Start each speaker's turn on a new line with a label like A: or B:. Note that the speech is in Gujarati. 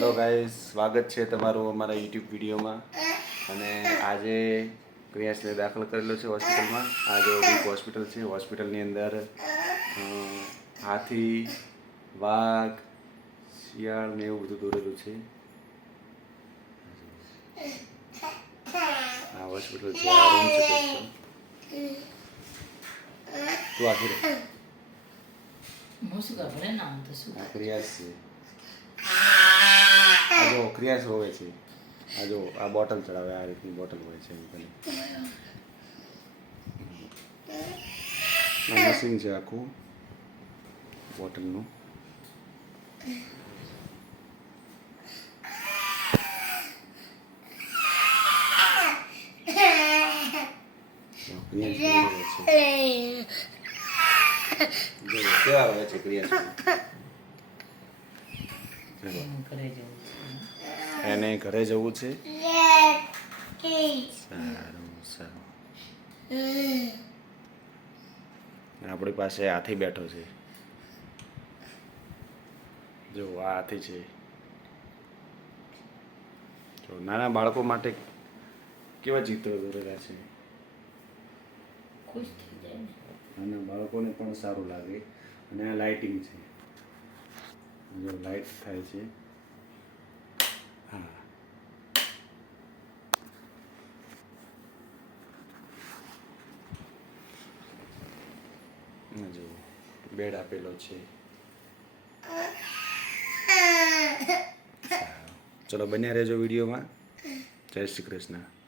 A: હેલો ગાઈસ સ્વાગત છે તમારું અમારા યુટ્યુબ વિડીયોમાં. અને આજે ક્રિયાસને દાખલ કરેલો છે હોસ્પિટલમાં. આ જો હોસ્પિટલ છે હોસ્પિટલની અંદર હાથી વાઘ શિયાળ ને એવું બધું દોરેલું છે. આ હોસ્પિટલ છે આ રૂમ છે. તું. આખી રે
B: હું શું ખબર હે નામ તો શું?
A: આ ક્રિયાશ છે. આ જો ક્રિયાશ હોવે છે? આ જો આ બોટલ ચડાવે આ રીતની બોટલ હોય છે આ મશીન છે આખું બોટલનું. કેવા ક્રિયાશ છે જો, કેવા રહે છે ક્રિયાશ જો.
B: હું ઘરે જવું છે
A: એને ઘરે જવું છે? સારું સારું. આપણી પાસે હાથી બેઠો છે. જો આ હાથી છે. જો નાના બાળકો માટે કેવા ચિત્રો દોરેલા છે? નાના બાળકોને પણ સારું લાગે. અને આ લાઇટિંગ છે. જો લાઇટ થાય છે. હા. જો બેડ આપેલો છે. ચલો બન્યા રહેજો વિડીયોમાં. જય શ્રી કૃષ્ણ.